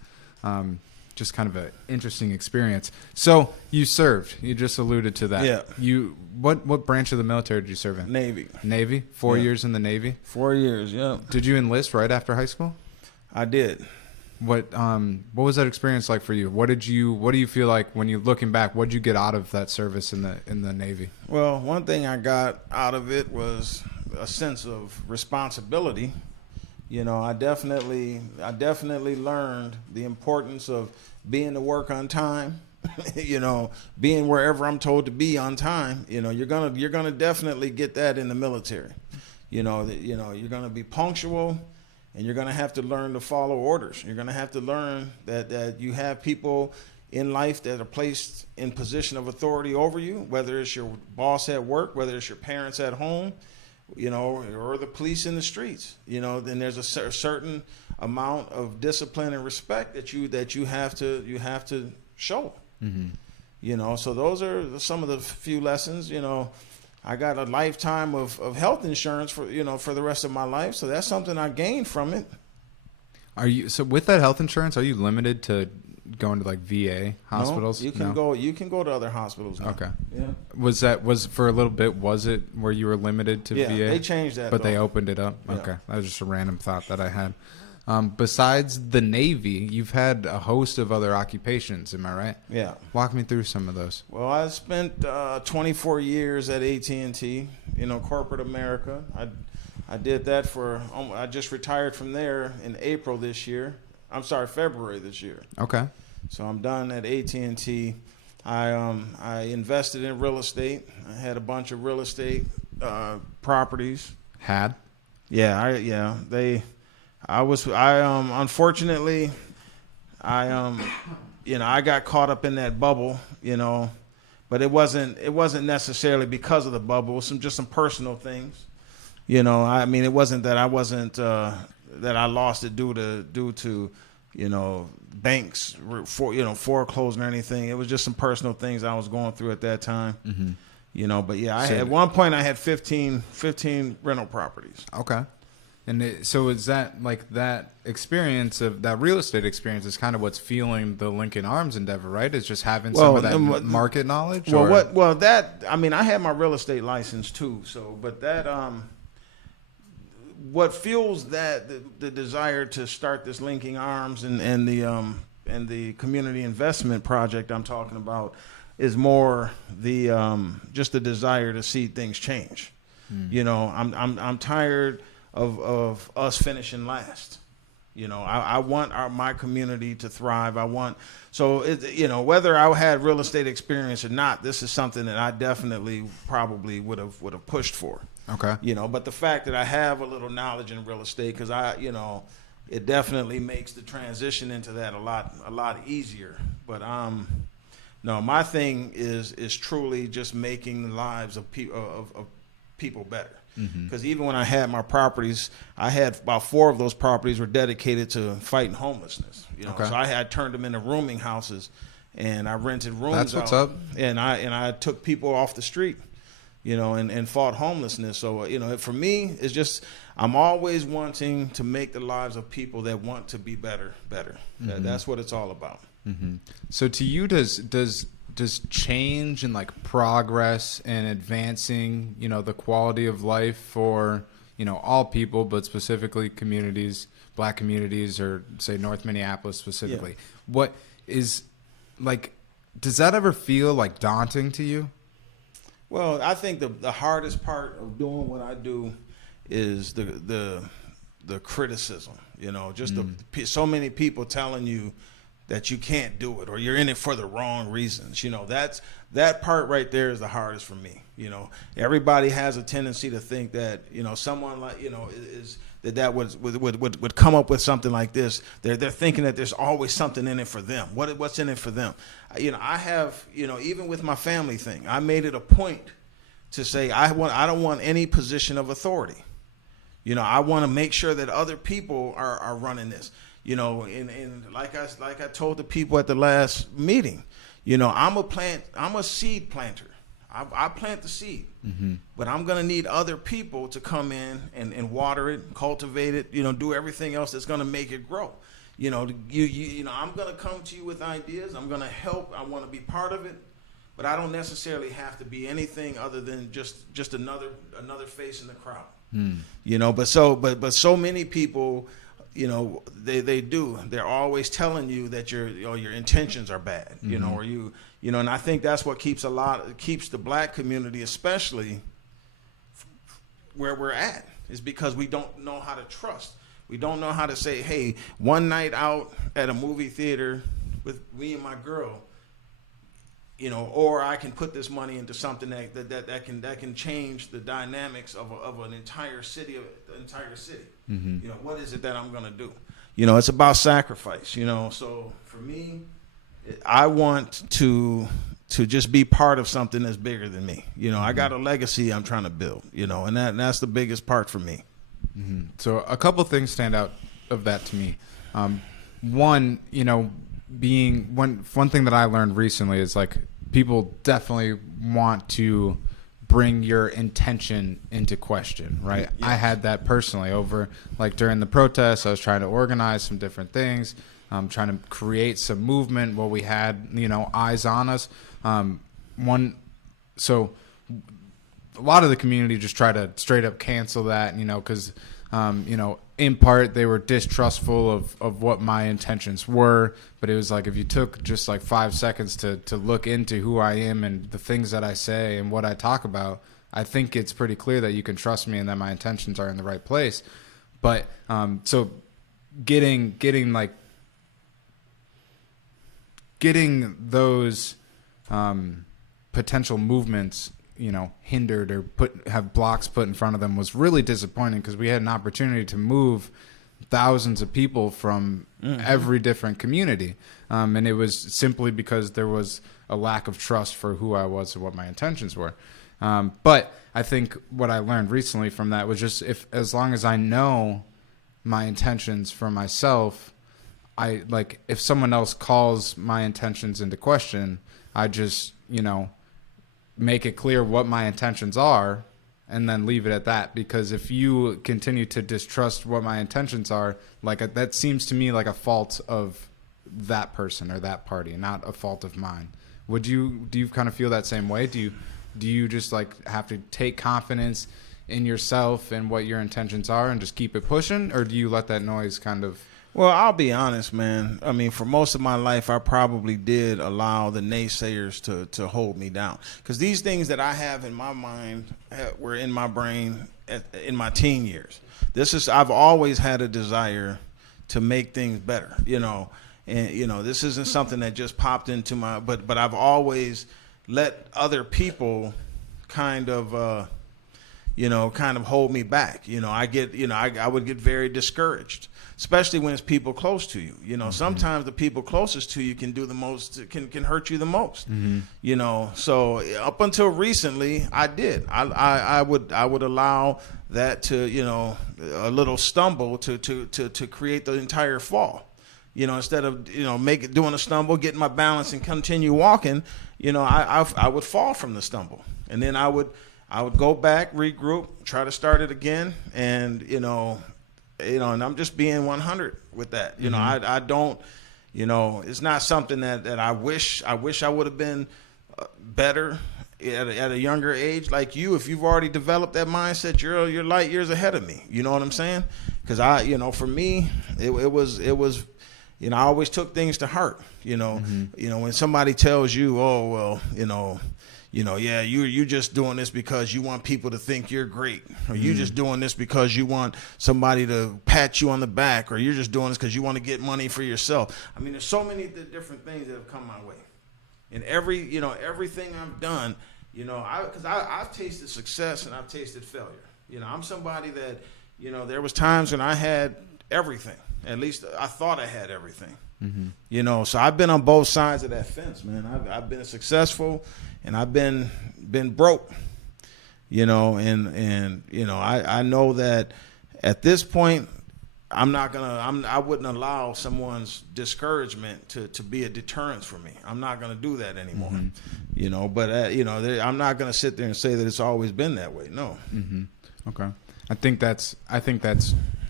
just kind of an interesting experience. So you served. You just alluded to that. Yeah. What branch of the military did you serve in? Navy. Navy? 4 years in the Navy? 4 years, yeah. Did you enlist right after high school? I did. What was that experience like for you? What do you feel like when you're looking back? What did you get out of that service in the Navy? Well, one thing I got out of it was a sense of responsibility. I definitely learned the importance of being to work on time. Being wherever I'm told to be on time. You're gonna definitely get that in the military. You're gonna be punctual, and you're gonna have to learn to follow orders. You're gonna have to learn that you have people in life that are placed in position of authority over you, whether it's your boss at work, whether it's your parents at home, or the police in the streets. Then there's a certain amount of discipline and respect that you have to show. So those are some of the few lessons. I got a lifetime of health insurance for the rest of my life, so that's something I gained from it. So with that health insurance, are you limited to going to like VA hospitals? No, you can go. You can go to other hospitals now. Okay. Yeah. Was for a little bit? Was it where you were limited to VA? Yeah, they changed that. But they opened it up. Yeah. Okay, that was just a random thought that I had. Besides the Navy, you've had a host of other occupations. Am I right? Yeah. Walk me through some of those. Well, I spent 24 years at AT&T. Corporate America. I did that I just retired from there in February this year. Okay. So I'm done at AT&T. I invested in real estate. I had a bunch of real estate properties. Unfortunately, I got caught up in that bubble, but it wasn't necessarily because of the bubble. It was just some personal things. It wasn't that that I lost it due to banks foreclosing or anything. It was just some personal things I was going through at that time. Mm-hmm. But yeah, at one point I had 15 rental properties. Okay. And so is that like that experience of that real estate experience is kind of what's fueling the Lincoln Arms endeavor, right? It's just having some of that market knowledge. I had my real estate license too. So, but that what fuels the desire to start this Lincoln Arms and the community investment project I'm talking about is more just the desire to see things change. I'm tired of us finishing last. I want my community to thrive. Whether I had real estate experience or not, this is something that I definitely probably would have pushed for. Okay. But the fact that I have a little knowledge in real estate, because it definitely makes the transition into that a lot easier. But no, my thing is truly just making the lives of people better. Because even when I had my properties, I had about 4 of those properties were dedicated to fighting homelessness. You know, Okay. so I had turned them into rooming houses, and I rented rooms. That's what's out, up. And I took people off the street, you know, and fought homelessness. So you know, for me, it's just I'm always wanting to make the lives of people that want to be better. That's what it's all about. So to you, does change and like progress and advancing, you know, the quality of life for, you know, all people, but specifically communities, Black communities, or say North Minneapolis specifically, what is like, does that ever feel like daunting to you? Well, I think the hardest part of doing what I do is the criticism. You know, just so many people telling you that you can't do it or you're in it for the wrong reasons. You know, that part right there is the hardest for me. You know, everybody has a tendency to think that, you know, someone like, you know, is that would come up with something like this. They're thinking that there's always something in it for them. What's in it for them? You know, I have, you know, even with my family thing, I made it a point to say I don't want any position of authority. You know, I want to make sure that other people are running this. You know, and like I told the people at the last meeting, you know, I'm a seed planter. I plant the seed, but I'm going to need other people to come in and water it, cultivate it, you know, do everything else that's going to make it grow. You know, you know, I'm going to come to you with ideas. I'm going to help. I want to be part of it, but I don't necessarily have to be anything other than just another face in the crowd. You know, but so many people, you know, they're always telling you that your intentions are bad, you know, or you know, and I think that's what keeps the Black community, especially where we're at, is because we don't know how to trust. We don't know how to say, hey, one night out at a movie theater with me and my girl, you know, or I can put this money into something that can change the dynamics of an entire city. You know, what is it that I'm going to do? You know, it's about sacrifice, you know. So for me, I want to just be part of something that's bigger than me. You know, I got a legacy I'm trying to build, you know, and that's the biggest part for me. So a couple things stand out of that to me. One, you know, being one thing that I learned recently is like people definitely want to bring your intention into question, right? Yes. I had that personally over like during the protests. I was trying to organize some different things, trying to create some movement while we had, you know, eyes on us. So a lot of the community just tried to straight up cancel that, you know, because, you know, in part they were distrustful of what my intentions were, but it was like if you took just like 5 seconds to look into who I am and the things that I say and what I talk about, I think it's pretty clear that you can trust me and that my intentions are in the right place. But so getting those potential movements, you know, hindered or have blocks put in front of them was really disappointing because we had an opportunity to move thousands of people from every different community. And it was simply because there was a lack of trust for who I was and what my intentions were. But I think what I learned recently from that was just as long as I know my intentions for myself, if someone else calls my intentions into question, I just, you know, make it clear what my intentions are and then leave it at that. Because if you continue to distrust what my intentions are, that seems to me like a fault of that person or that party, not a fault of mine. Do you kind of feel that same way? Do you just like have to take confidence in yourself and what your intentions are and just keep it pushing, or do you let that noise kind of... Well, I'll be honest, man. I mean, for most of my life, I probably did allow the naysayers to hold me down. Because these things that I have in my mind were in my brain in my teen years. I've always had a desire to make things better, you know. And, you know, this isn't something that just popped into but I've always let other people kind of, kind of hold me back. I would get very discouraged, especially when it's people close to you. Sometimes the people closest to you can do the most, can hurt you the most. So up until recently, I did. I would allow that to, a little stumble to create the entire fall. Instead of doing a stumble, getting my balance and continue walking, I would fall from the stumble, and then I would go back, regroup, try to start it again, and and I'm just being 100 with that. I don't, it's not something that I wish I would have been better at a younger age like you. If you've already developed that mindset, you're light years ahead of me. You know what I'm saying? Because for me, it was. I always took things to heart. When somebody tells you, oh well, yeah, you're just doing this because you want people to think you're great, or you're just doing this because you want somebody to pat you on the back, or you're just doing this because you want to get money for yourself. I mean, there's so many different things that have come my way, and everything I've done, because I've tasted success and I've tasted failure. I'm somebody that, there was times when I had everything. At least I thought I had everything. So I've been on both sides of that fence, man. I've been successful and I've been broke. I know that at this point I wouldn't allow someone's discouragement to be a deterrence for me. I'm not gonna do that anymore. But I'm not gonna sit there and say that it's always been that way. No. Okay. I think that's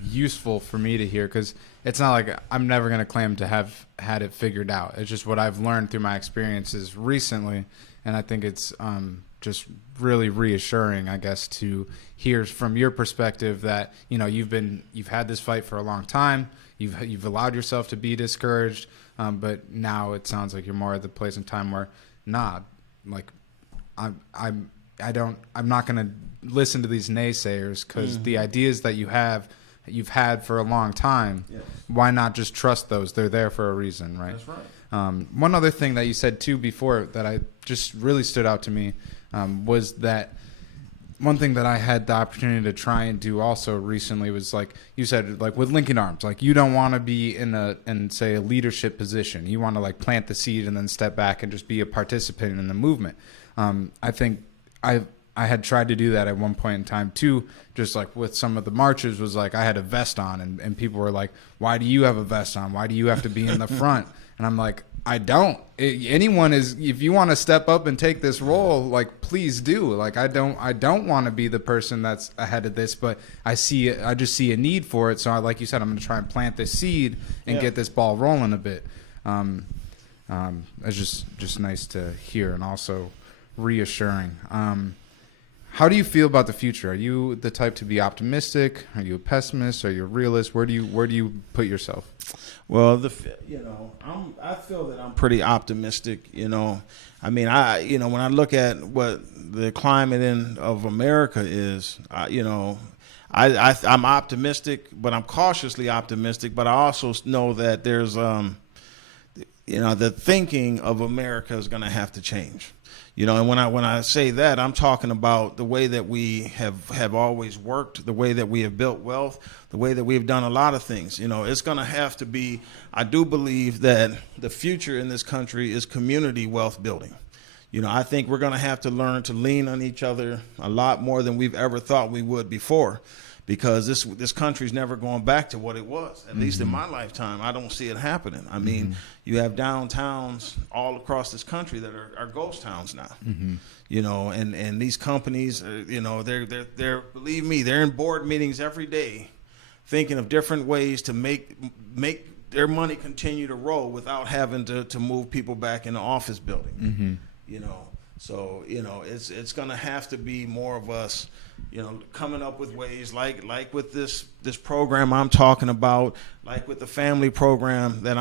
useful for me to hear, because it's not like I'm never going to claim to have had it figured out. It's just what I've learned through my experiences recently, and I think it's just really reassuring, I guess, to hear from your perspective that you've had this fight for a long time. You've allowed yourself to be discouraged, but now it sounds like you're more at the place and time where I'm not going to listen to these naysayers, because the ideas that you've had for a long time, yes. Why not just trust those? They're there for a reason, right? That's right. One other thing that you said too before that I just really stood out to me was that one thing that I had the opportunity to try and do also recently was, like you said, like with linking arms, like you don't want to be in say a leadership position. You want to like plant the seed and then step back and just be a participant in the movement. I think I had tried to do that at one point in time too, just like with some of the marches, was like I had a vest on and people were like, why do you have a vest on? Why do you have to be in the front? And I'm like, I don't. If you want to step up and take this role, like please do. Like I don't want to be the person that's ahead of this, but I just see a need for it. So like you said, I'm going to try and plant this seed and get this ball rolling a bit. It's just nice to hear and also reassuring. How do you feel about the future? Are you the type to be optimistic? Are you a pessimist? Are you a realist? Where do you put yourself? Well, I feel that I'm pretty optimistic. I mean, when I look at what the climate of America is, I'm optimistic, but I'm cautiously optimistic. But I also know that there's, the thinking of America is going to have to change. And when I say that, I'm talking about the way that we have always worked, the way that we have built wealth, the way that we've done a lot of things. It's going to have to be, I do believe that the future in this country is community wealth building. I think we're going to have to learn to lean on each other a lot more than we've ever thought we would before, because this country's never going back to what it was. At least in my lifetime, I don't see it happening. I mean, you have downtowns all across this country that are ghost towns now. And these companies, they're believe me, they're in board meetings every day, thinking of different ways to make their money continue to roll without having to move people back in the office building. So it's going to have to be more of us, coming up with ways like with this program I'm talking about, like with the family program that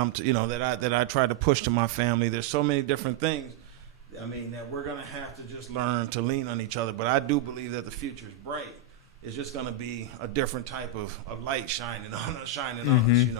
that I try to push to my family. There's so many different things. I mean, that we're going to have to just learn to lean on each other. But I do believe that the future is bright. It's just going to be a different type of light shining on us.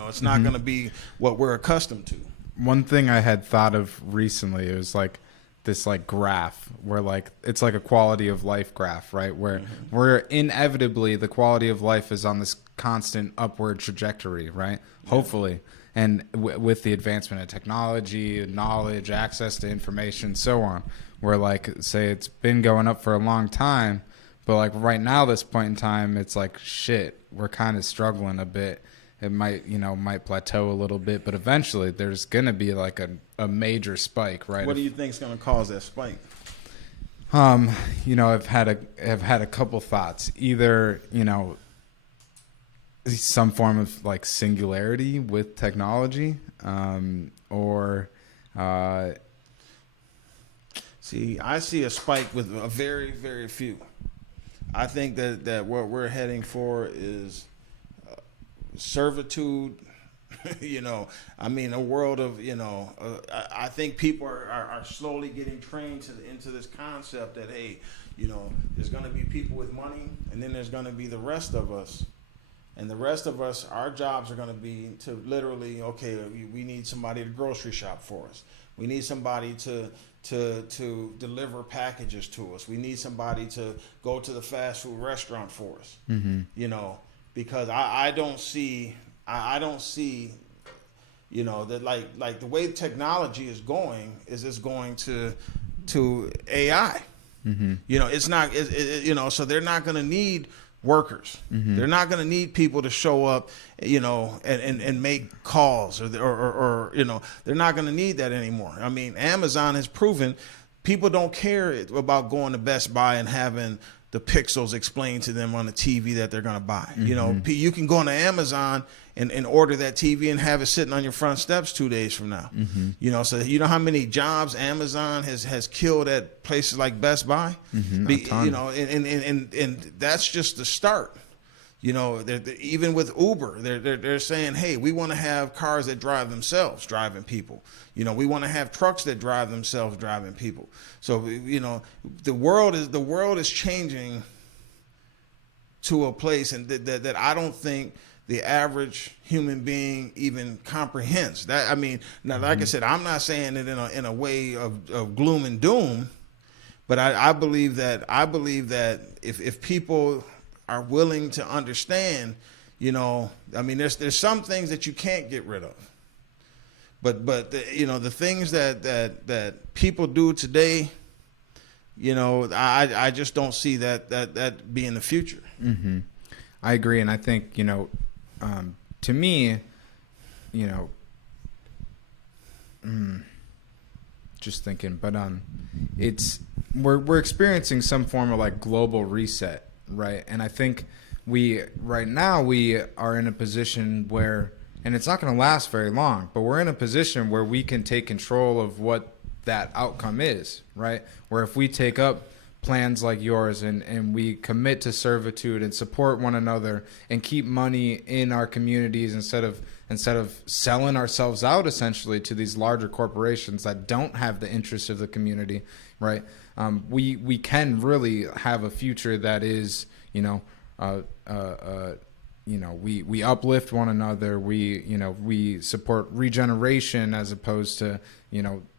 It's not going to be what we're accustomed to. One thing I had thought of recently, it was like this like graph where like it's like a quality of life graph, right? Where we're inevitably the quality of life is on this constant upward trajectory, right? Yeah. Hopefully. And with the advancement of technology, knowledge, access to information, so on, where like say it's been going up for a long time, but like right now, this point in time, it's like shit. We're kind of struggling a bit. It might plateau a little bit, but eventually there's gonna be like a major spike, right? What do you think is gonna cause that spike? I've had a couple thoughts. Either some form of like singularity with technology, or see, I see a spike with a very, very few. I think that what we're heading for is servitude. A world of I think people are slowly getting trained into this concept that hey, there's going to be people with money, and then there's going to be the rest of us. And the rest of us, our jobs are going to be to literally, okay, we need somebody to grocery shop for us. We need somebody to deliver packages to us. We need somebody to go to the fast food restaurant for us. Mm-hmm. Because I don't see that like the way technology is going is it's going to AI. Mm-hmm. It's not so they're not going to need workers. Mm-hmm. They're not going to need people to show up, and make calls or they're not going to need that anymore. I mean, Amazon has proven people don't care about going to Best Buy and having the pixels explained to them on the TV that they're going to buy. Mm-hmm. You can go on to Amazon and order that TV and have it sitting on your front steps 2 days from now. Mm-hmm. So how many jobs Amazon has killed at places like Best Buy? Mm-hmm. And that's just the start. Even with Uber, they're saying, hey, we want to have cars that drive themselves, driving people. We want to have trucks that drive themselves, driving people. So, the world is changing to a place and that I don't think the average human being even comprehends. That now, like I said, I'm not saying it in a way of gloom and doom, but I believe that if people are willing to understand, there's some things that you can't get rid of. But the things that people do today, I just don't see that being the future. Mm-hmm. I agree, and I think to me, just thinking, but we're experiencing some form of like global reset. Right. And I think right now we are in a position where, and it's not going to last very long, but we're in a position where we can take control of what that outcome is, right? Where if we take up plans like yours and we commit to servitude and support one another and keep money in our communities instead of selling ourselves out essentially to these larger corporations that don't have the interests of the community, right? We can really have a future that is, we uplift one another. We support regeneration as opposed to,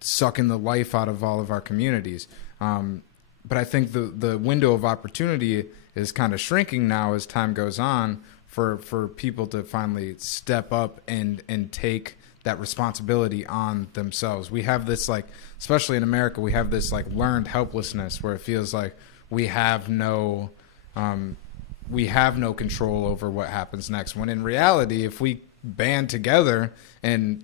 sucking the life out of all of our communities. But I think the window of opportunity is kind of shrinking now as time goes on for people to finally step up and take that responsibility on themselves. We have this, like, especially in America, we have this like learned helplessness where it feels like we have no control over what happens next. When in reality, if we band together and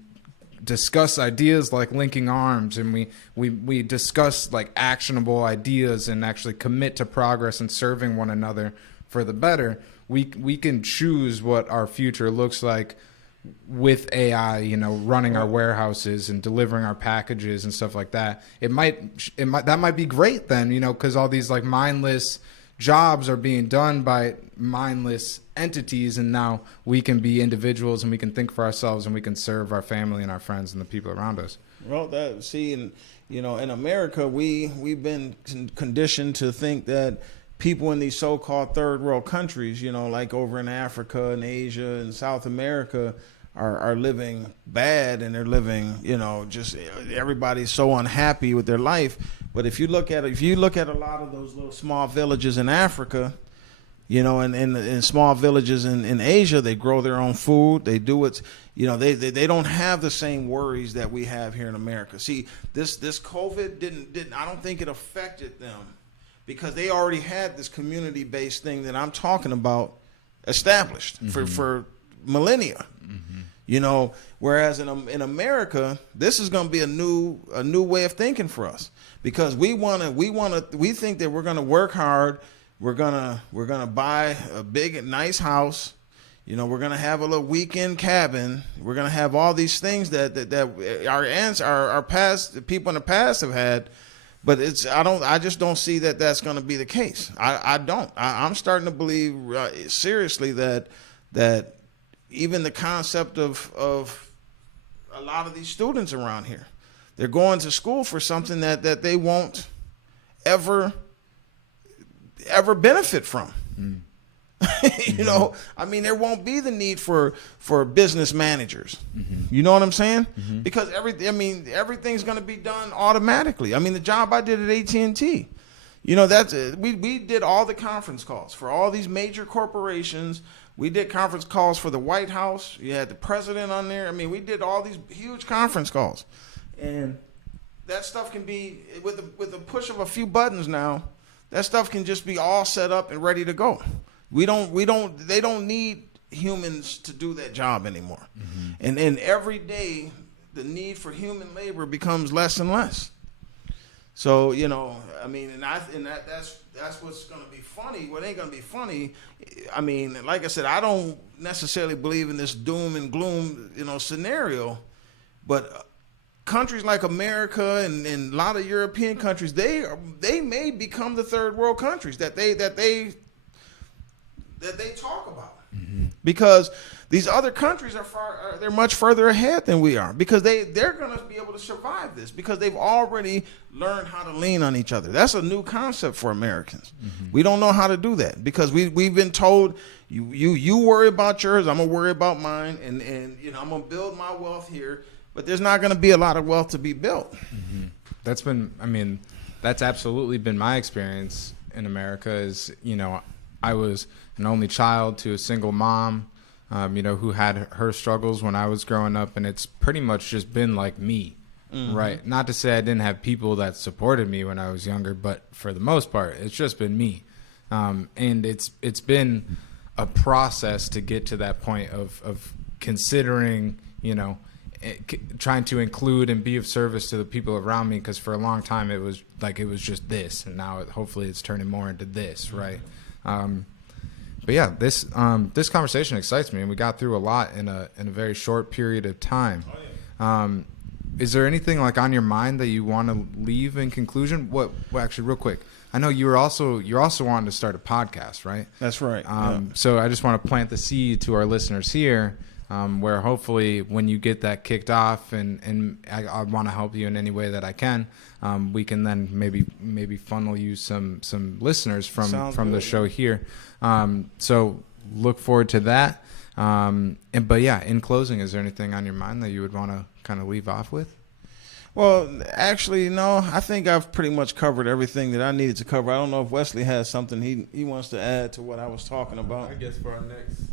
discuss ideas like linking arms and we discuss like actionable ideas and actually commit to progress and serving one another for the better, we can choose what our future looks like with AI, running our warehouses and delivering our packages and stuff like that. That might be great then, because all these like mindless jobs are being done by mindless entities, and now we can be individuals and we can think for ourselves and we can serve our family and our friends and the people around us. Well, in America, we've been conditioned to think that people in these so-called third world countries, like over in Africa and Asia and South America, are living bad, and they're living, just everybody's so unhappy with their life. But if you look at a lot of those little small villages in Africa, and in small villages in Asia, they grow their own food. They do it. They don't have the same worries that we have here in America. See, this COVID didn't. I don't think it affected them because they already had this community-based thing that I'm talking about established for millennia. Whereas in America, this is going to be a new way of thinking for us, because we think that we're going to work hard. We're gonna buy a big, nice house. We're gonna have a little weekend cabin. We're gonna have all these things that our past people in the past have had. But I just don't see that that's gonna be the case. I'm starting to believe seriously that even the concept of a lot of these students around here, they're going to school for something that they won't ever benefit from. There won't be the need for business managers. You know what I'm saying? Because everything's going to be done automatically. The job I did at AT&T, we did all the conference calls for all these major corporations. We did conference calls for the White House. You had the president on there. We did all these huge conference calls, and that stuff can be with the push of a few buttons now. That stuff can just be all set up and ready to go. They don't need humans to do that job anymore. And every day the need for human labor becomes less and less. So, that's what's going to be funny. What ain't going to be funny, like I said, I don't necessarily believe in this doom and gloom, scenario, but countries like America and a lot of European countries, they may become the third world countries that they talk about, because these other countries they're much further ahead than we are, because they're going to be able to survive this because they've already learned how to lean on each other. That's a new concept for Americans. We don't know how to do that because we've been told you worry about yours, I'm gonna worry about mine, and I'm gonna build my wealth here. But there's not going to be a lot of wealth to be built. That's absolutely been my experience in America. I was an only child to a single mom, who had her struggles when I was growing up, and it's pretty much just been like me, right? Not to say I didn't have people that supported me when I was younger, but for the most part, it's just been me, and it's been a process to get to that point of considering, trying to include and be of service to the people around me, because for a long time it was just this, and now hopefully it's turning more into this, right? But yeah, this conversation excites me, and we got through a lot in a very short period of time. Is there anything on your mind that you want to leave in conclusion? Well, actually, real quick, I know you're also wanting to start a podcast, right? That's right. So I just want to plant the seed to our listeners here. Where hopefully when you get that kicked off, and I want to help you in any way that I can, we can then maybe funnel you some listeners from the show here. So look forward to that. But yeah, in closing, is there anything on your mind that you would want to kind of leave off with? Well, actually, no. I think I've pretty much covered everything that I needed to cover. I don't know if Wesley has something he wants to add to what I was talking about. I guess for our next.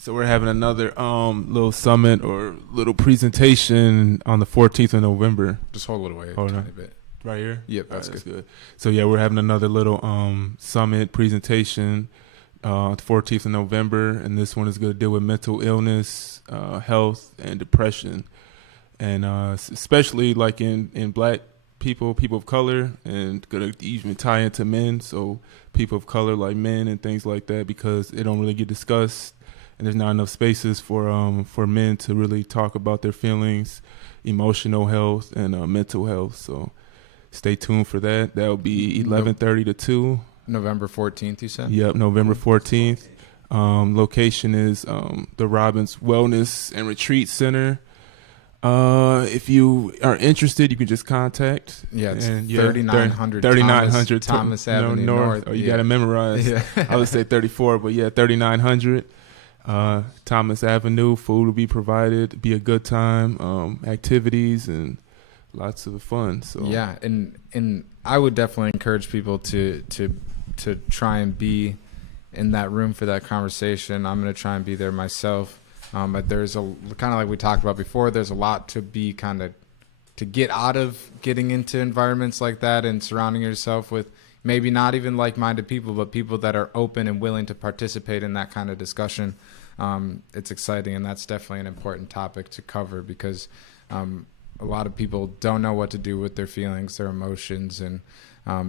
So we're having another little summit or little presentation on the 14th of November. Just hold it away a tiny bit. Right here? Yep, that's good. So yeah, we're having another little summit presentation the 14th of November, and this one is going to deal with mental illness, health, and depression, and especially in Black people of color, and going to even tie into men, so people of color like men and things like that, because it don't really get discussed. And there's not enough spaces for men to really talk about their feelings, emotional health, and mental health. So stay tuned for that. That'll be 11:30 to 2. November 14th, you said? Yep, November 14th. Location is the Robbins Wellness and Retreat Center. If you are interested, you can just contact. Yeah, it's 3900 Thomas Avenue North. Oh, you got to memorize. Yeah. I would say 34, but yeah, 3900. Thomas Avenue, food will be provided, be a good time, activities and lots of fun. So yeah, and I would definitely encourage people to try and be in that room for that conversation. I'm going to try and be there myself. But there's a kind of like we talked about before, there's a lot to be kind of to get out of getting into environments like that and surrounding yourself with maybe not even like-minded people, but people that are open and willing to participate in that kind of discussion. It's exciting, and that's definitely an important topic to cover because a lot of people don't know what to do with their feelings, their emotions, and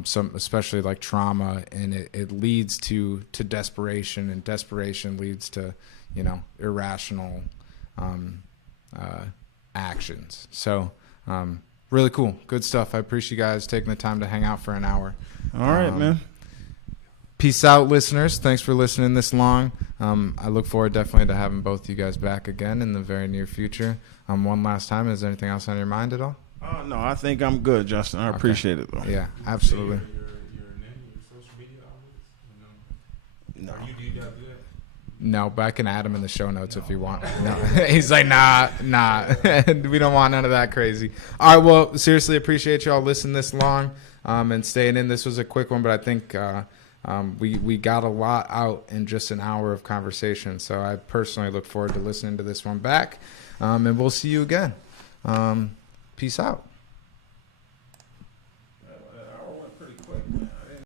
some, especially like trauma, and it leads to desperation, and desperation leads to, irrational actions. So really cool. Good stuff. I appreciate you guys taking the time to hang out for an hour. All right, man. Peace out, listeners. Thanks for listening this long. I look forward definitely to having both you guys back again in the very near future. One last time, is there anything else on your mind at all? No, I think I'm good, Justin. I appreciate it, though. Yeah, absolutely. Your name, your social media outlets? No. Do you do that? No, but I can add him in the show notes if you want. No. He's like, nah. We don't want none of that crazy. All right, well, seriously, appreciate y'all listening this long and staying in. This was a quick one, but I think we got a lot out in just an hour of conversation. So I personally look forward to listening to this one back. And we'll see you again. Peace out.